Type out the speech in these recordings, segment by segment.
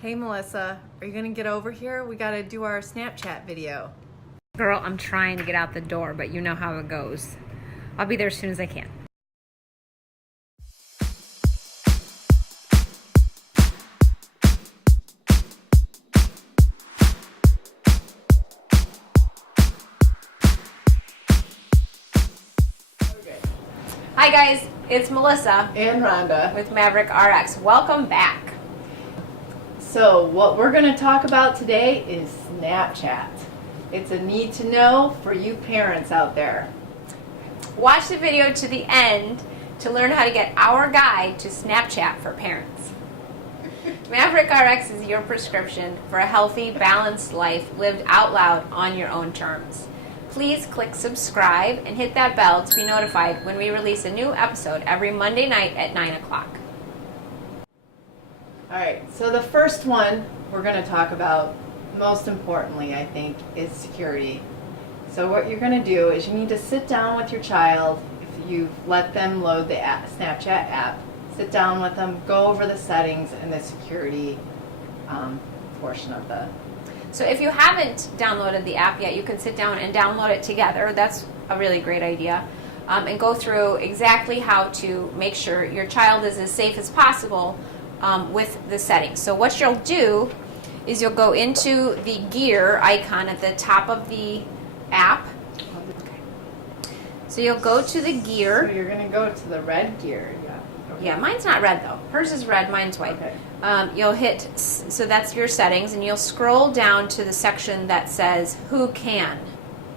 Hey Melissa, are you gonna get over here? We gotta do our Snapchat video. Girl, I'm trying to get out the door, but you know how it goes. I'll be there as soon as I can. Hi guys, it's Melissa And Rhonda. with MaverickRx. Welcome back. So what we're gonna talk about today is Snapchat. It's a need to know for you parents out there. Watch the video to the end to learn how to get our guide to Snapchat for parents. MaverickRx is your prescription for a healthy, balanced life lived out loud on your own terms. Please click subscribe and hit that bell to be notified when we release a new episode every Monday night at 9 o'clock. Alright, so the first one we're gonna talk about, most importantly I think, is security. So what you're gonna do is you need to sit down with your child. If you've let them load the Snapchat app, sit down with them, go over the settings and the security portion of the... So if you haven't downloaded the app yet, you can sit down and download it together. That's a really great idea. And go through exactly how to make sure your child is as safe as possible with the settings. So what you'll do is you'll go into the gear icon at the top of the app. So you'll go to the gear. So you're going to go to the red gear. Yeah. Okay. Yeah, mine's not red though. Hers is red, mine's white. Okay. You'll hit, so that's your settings, and you'll scroll down to the section that says Who Can.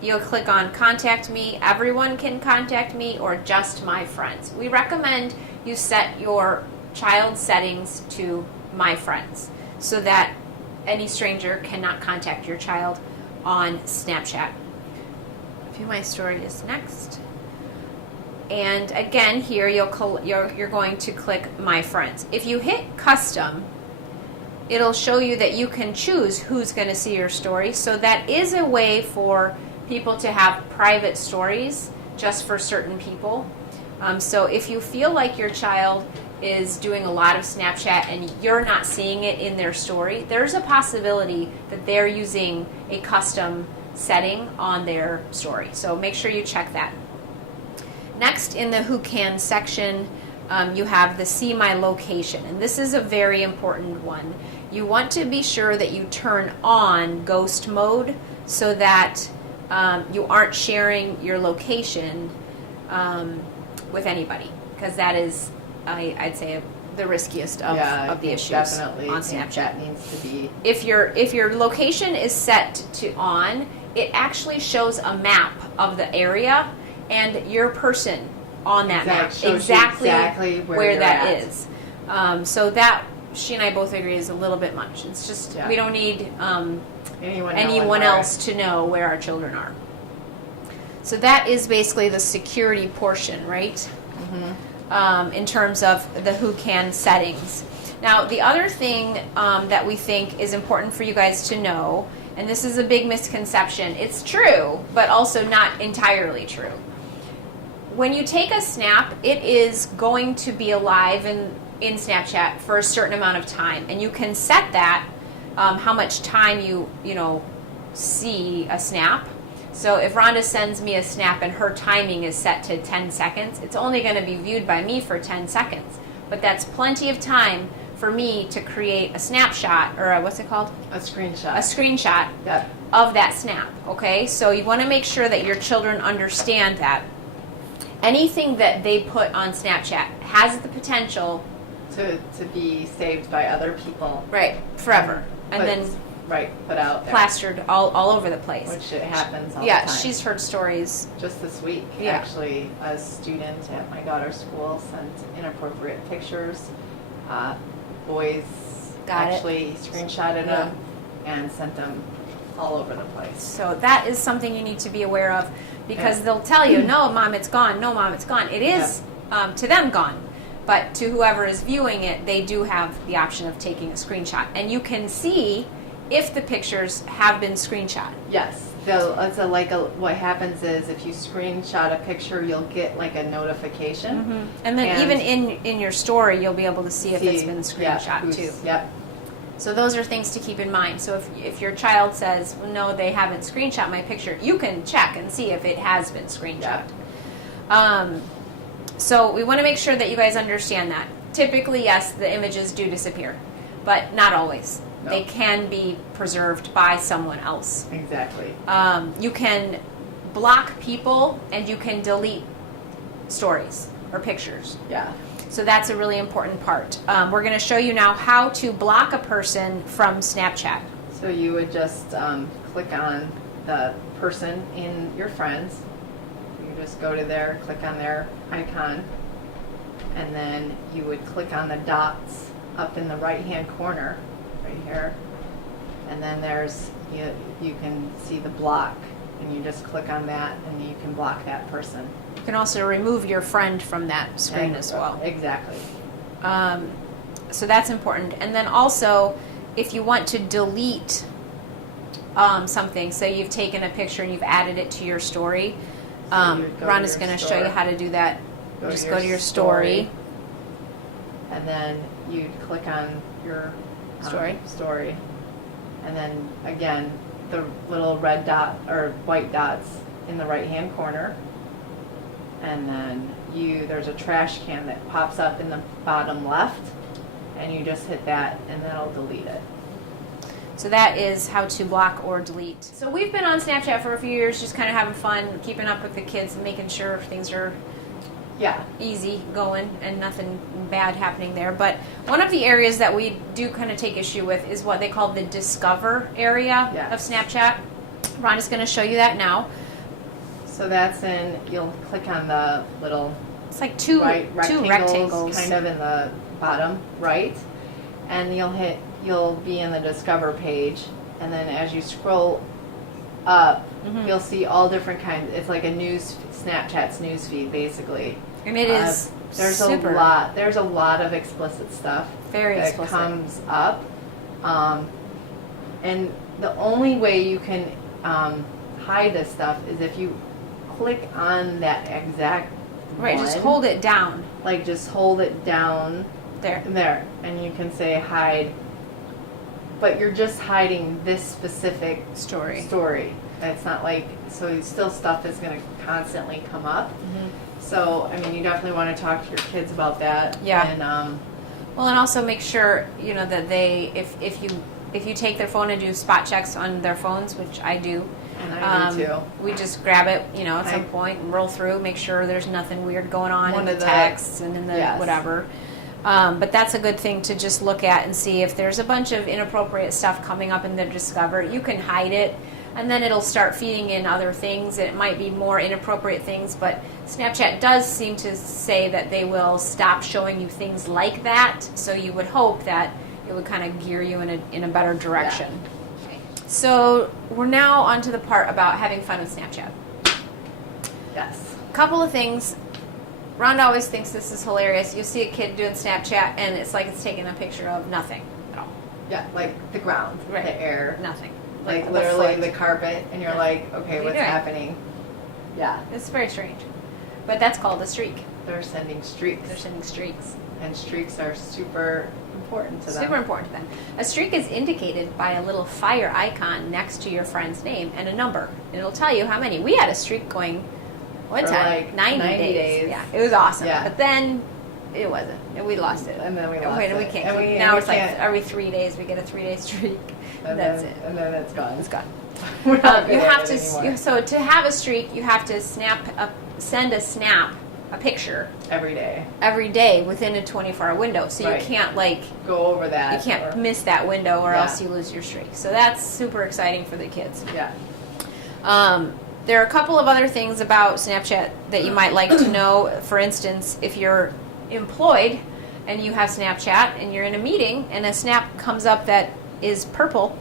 You'll click on Contact Me, Everyone Can Contact Me, or Just My Friends. We recommend you set your child's settings to My Friends so that any stranger cannot contact your child on Snapchat. View My Story is next. And again, here you're going to click My Friends. If you hit Custom, it'll show you that you can choose who's going to see your story. So that is a way for people to have private stories just for certain people. So if you feel like your child is doing a lot of Snapchat and you're not seeing it in their story, there's a possibility that they're using a custom setting on their story. So make sure you check that. Next, in the Who Can section, you have the See My Location, and this is a very important one. You want to be sure that you turn on ghost mode so that you aren't sharing your location with anybody, because that is, I'd say, the riskiest of the issues definitely on Snapchat. Needs to be. If your location is set to on, it actually shows a map of the area and your person on that map, exactly where that is. So that, she and I both agree, is a little bit much. It's just, we don't need anyone else to know where our children are. So that is basically the security portion, right? Mm-hmm. In terms of the Who Can settings. Now, the other thing that we think is important for you guys to know, and this is a big misconception, it's true, but also not entirely true. When you take a snap, it is going to be alive in Snapchat for a certain amount of time, and you can set that how much time you see a snap. So if Rhonda sends me a snap and her timing is set to 10 seconds, it's only going to be viewed by me for 10 seconds. But that's plenty of time for me to create a snapshot, or what's it called? A screenshot. A screenshot Yep. of that snap, okay? So you want to make sure that your children understand that anything that they put on Snapchat has the potential to be saved by other people. right forever, and then put out there. plastered all over the place. Which it happens all the Yeah, time. she's heard stories. Just this week, Yeah. actually, a student at my daughter's school sent inappropriate pictures. Boys actually screenshotted them and sent them all over the place. So that is something you need to be aware of, because they'll tell you, no, Mom, it's gone. No, Mom, it's gone. It is to them gone. But to whoever is viewing it, they do have the option of taking a screenshot. And you can see if the pictures have been screenshot. Yes. What happens is if you screenshot a picture, you'll get like a notification. Mm-hmm. And then even in your story, you'll be able to see if it's been screenshot too. Yep. So those are things to keep in mind. So if your child says, well, no, they haven't screenshot my picture, you can check and see if it has been screenshot. So we want to make sure that you guys understand that. Typically, yes, the images do disappear, but not always. No. They can be preserved by someone else. Exactly. You can block people and you can delete stories or pictures. Yeah. So that's a really important part. We're going to show you now how to block a person from Snapchat. So you would just click on the person in your friends. You just go to there, click on their icon, and then you would click on the dots up in the right-hand corner, right here. And then you can see the block, and you just click on that, and you can block that person. You can also remove your friend from that screen as well. Exactly. So that's important. And then also, if you want to delete something, say you've taken a picture and you've added it to your story, Rhonda's going to show you how to do that. Just go to your story. And then you'd click on your story. And then again, the little red dot or white dots in the right-hand corner. And then there's a trash can that pops up in the bottom left, and you just hit that and that'll delete it. So that is how to block or delete. So we've been on Snapchat for a few years, just kind of having fun, keeping up with the kids and making sure things are easy going and nothing bad happening there. But one of the areas that we do kind of take issue with is what they call the Discover area of Snapchat. Rhonda's going to show you that now. So that's you'll click on the little, it's like two rectangles kind of in the bottom right, and you'll be in the Discover page, and then as you scroll up, you'll see all different kinds. It's like Snapchat's news feed basically. And it is there's super. There's a lot of explicit stuff that comes up, and the only way you can hide this stuff is if you click on that exact one. Just hold it down. Like just hold it down there, and you can say hide, but you're just hiding this specific story. It's not like, so still stuff is going to constantly come up. So I mean, you definitely want to talk to your kids about that. And well, and also make sure that they, if you take their phone and do spot checks on their phones, which I do. And I do too. We just grab it, at some point and roll through, make sure there's nothing weird going on in the texts and in the whatever. But that's a good thing to just look at and see if there's a bunch of inappropriate stuff coming up in the Discover. You can hide it, and then it'll start feeding in other things. It might be more inappropriate things, but Snapchat does seem to say that they will stop showing you things like that. So you would hope that it would kind of gear you in a better direction. So we're now on to the part about having fun with Snapchat. Yes. A couple of things. Rhonda always thinks this is hilarious. You'll see a kid doing Snapchat, and it's like it's taking a picture of nothing at all. Yeah, like the ground, the air. Nothing. Like literally the carpet, and you're like, okay, what's happening? Yeah. It's very strange. But that's called a streak. They're sending streaks. And streaks are super important to them. Super important to them. A streak is indicated by a little fire icon next to your friend's name and a number. And it'll tell you how many. We had a streak going one time. Like 90 days. Yeah, it was awesome. Yeah. But then it wasn't. And we lost it. And then we lost it. We can't. Now it's like every 3 days we get a 3-day streak. And that's it. And then it's gone. It's gone. We're not you have to. anymore. So to have a streak, you have to send a picture every day within a 24-hour window. So you can't go over that. You can't miss that window, or else you lose your streak. So that's super exciting for the kids. Yeah. There are a couple of other things about Snapchat that you might like to know. For instance, if you're employed and you have Snapchat and you're in a meeting and a snap comes up that is purple,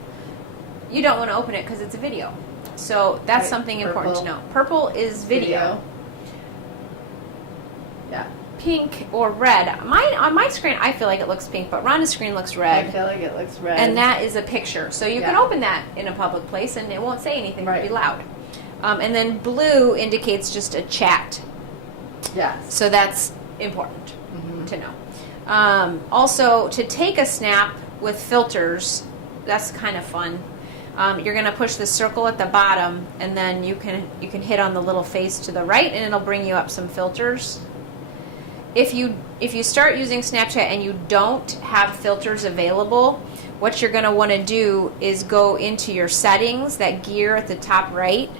you don't want to open it because it's a video. So that's something important to know. Purple is video. Yeah. Pink or red. On my screen, I feel like it looks pink, but Rhonda's screen looks red. I feel like it looks red. And that is a picture. So you can open that in a public place, and it won't say anything. It'll be loud. And then blue indicates just a chat. Yes. So that's important to know. Also, to take a snap with filters. That's kind of fun. You're going to push the circle at the bottom, and then you can hit on the little face to the right, and it'll bring you up some filters. If you start using Snapchat and you don't have filters available, what you're going to want to do is go into your settings, that gear at the top right,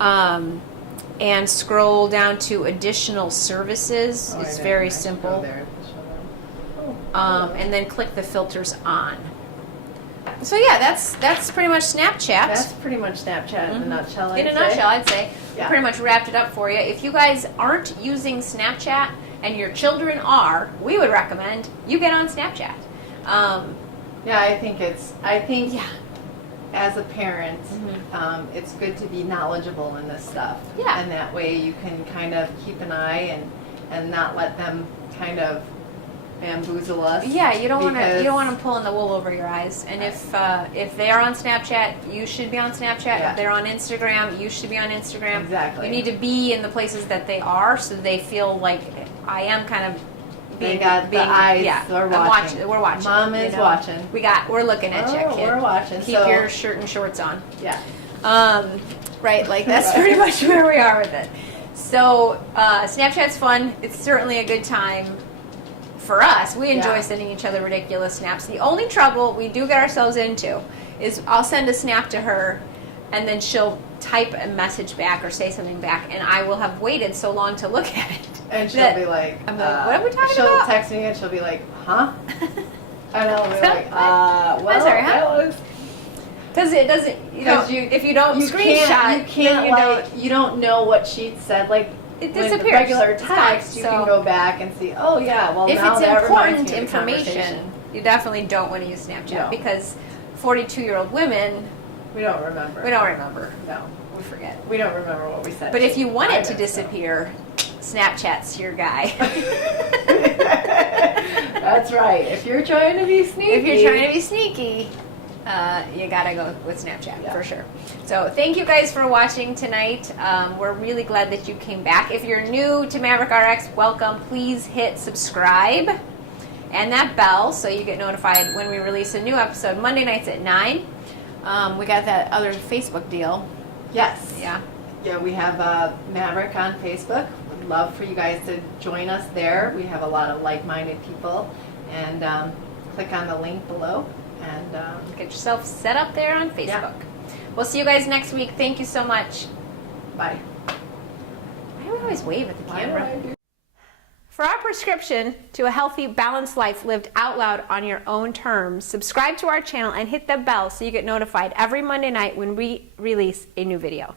and scroll down to additional services. It's very simple. And then click the filters on. So yeah, that's pretty much Snapchat. That's pretty much Snapchat in a nutshell. In a nutshell, I'd say. Yeah. We pretty much wrapped it up for you. If you guys aren't using Snapchat and your children are, we would recommend you get on Snapchat. Yeah, I think as a parent, it's good to be knowledgeable in this stuff. Yeah. And that way you can kind of keep an eye and not let them kind of bamboozle us. Yeah, you don't want them pulling the wool over your eyes. And if they are on Snapchat, you should be on Snapchat. Yeah. If they're on Instagram, you should be on Instagram. Exactly. You need to be in the places that they are, so they feel like I am kind of. They got the eyes. Yeah, We're watching. We're watching. Mom is watching. We're looking at you, kid. We're watching. Keep your shirt and shorts on. Yeah. Right, like that's pretty much where we are with it. So Snapchat's fun. It's certainly a good time for us. We enjoy sending each other ridiculous snaps. The only trouble we do get ourselves into is I'll send a snap to her, and then she'll type a message back or say something back, and I will have waited so long to look at it. And she'll be like, I'm like, what are we talking she'll about? She'll text me and she'll be like, huh? And I'll be like, I'm well, sorry, huh? that was... Because it doesn't, if you don't screenshot, you don't know what she said. Like, it with disappears. regular It's text, you gone. can go back and see, oh yeah, well if now it's that reminds important me of the information, conversation. you definitely don't want to use Snapchat No. because 42-year-old women, We don't remember. No, we forget. We don't remember what we said. But if you want it to I disappear, Snapchat's your guy. That's right. If you're trying to be sneaky. You gotta go with Snapchat for sure. So thank you guys for watching tonight. We're really glad that you came back. If you're new to MaverickRx, welcome. Please hit subscribe and that bell so you get notified when we release a new episode Monday nights at 9. We got that other Facebook deal. Yes. Yeah. Yeah, we have Maverick on Facebook. Would love for you guys to join us there. We have a lot of like-minded people. And click on the link below. And Get yourself set up there on Facebook. Yeah. We'll see you guys next week. Thank you so much. bye. Why do we always wave at the Why do camera? I do- For our prescription to a healthy, balanced life lived out loud on your own terms, subscribe to our channel and hit the bell so you get notified every Monday night when we release a new video.